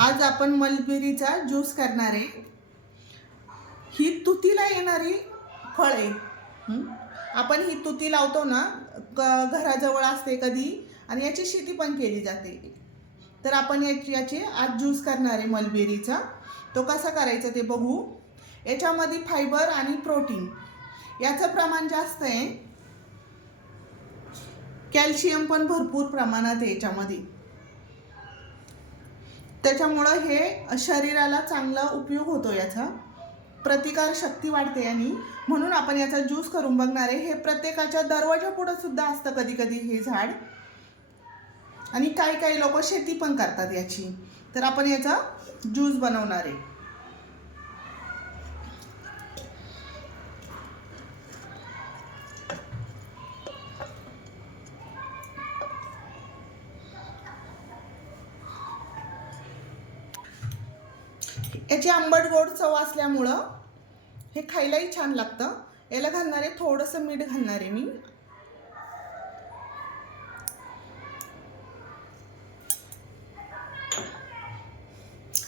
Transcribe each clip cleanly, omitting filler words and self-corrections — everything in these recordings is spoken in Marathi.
आज आपण मलबेरीचा ज्यूस करणार आहे। ही तुतीला येणारी फळ आहे। आपण ही तुती लावतो ना, घराजवळ असते कधी, आणि याची शेती पण केली जाते। तर आपण याचे आज ज्यूस करणार आहे मलबेरीचा। तो कसा करायचा ते बघू। याच्यामध्ये फायबर आणि प्रोटीन याचं प्रमाण जास्त आहे। कॅल्शियम पण भरपूर प्रमाणात आहे याच्यामध्ये, त्याच्यामुळे हे शरीराला चांगला उपयोग होतो। याचा प्रतिकार शक्ती वाढते आणि म्हणून आपण याचा ज्यूस करून बघणार आहे। हे प्रत्येकाच्या दरवाजापुढे सुद्धा असतं कधी कधी हे झाड, आणि काही काही लोक शेती पण करतात याची। तर आपण याचा ज्यूस बनवणार आहे। याची आंबट गोड चव असल्यामुळं हे खायलाही छान लागतं। याला घालणार आहे थोडंसं मीठ घालणार आहे मी।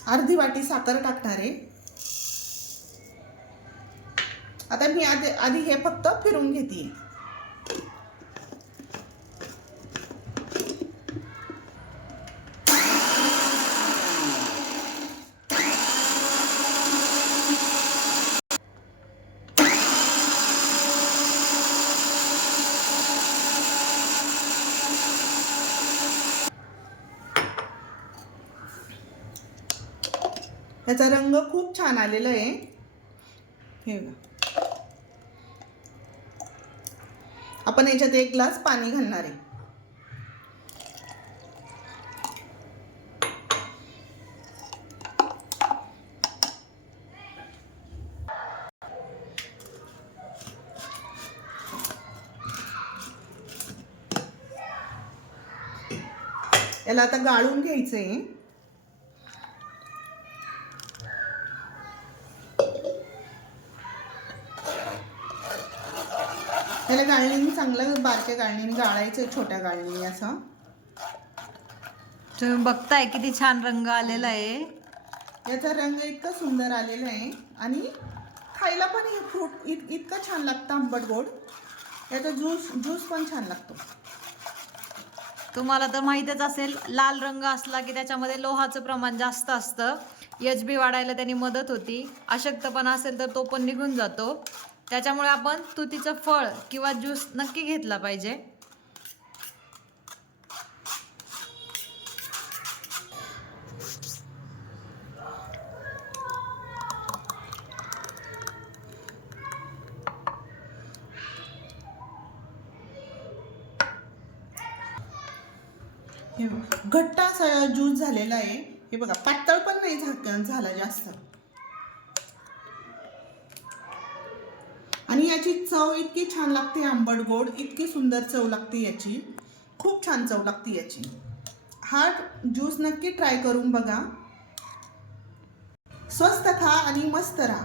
अर्धी वाटी साखर टाकणार आहे। आता मी आधी हे फक्त फिरून घेते। याचा रंग खूप छान आलेला आहे। हे बघा, आपण याच्यात एक ग्लास पाणी घालणार आहे। याला आता गाळून घ्यायचं आहे। याला गाळणीने चांगलं बारक्या गाळणीने गाळायचं आहे, छोट्या गाळणीने असं। तुम्ही बघताय किती छान रंग आलेला आहे। याचा रंग इतका सुंदर आलेला आहे आणि खायला पण हे फ्रूट इतकं छान लागतं, आंबट गोड। याचा ज्यूस पण छान लागतो। तुम्हाला तर माहीतच असेल, लाल रंग असला की त्याच्यामध्ये लोहाचं प्रमाण जास्त असतं। HB वाढायला त्याने मदत होती। अशक्तपणा असेल तर तो पण निघून जातो। त्याच्यामुळे आपण तुतीचं फळ किंवा ज्यूस नक्की घेतला पाहिजे। हे घट्ट असा ज्यूस झालेला आहे। हे बघा, पातळ पण नाही झाला जास्त, आणि याची चव इतकी छान लागते, आंबट गोड इतकी सुंदर चव लागते याची। खूप छान चव लागते याची। हा ज्यूस नक्की ट्राय करून बघा। स्वस्त खा आणि मस्त राहा।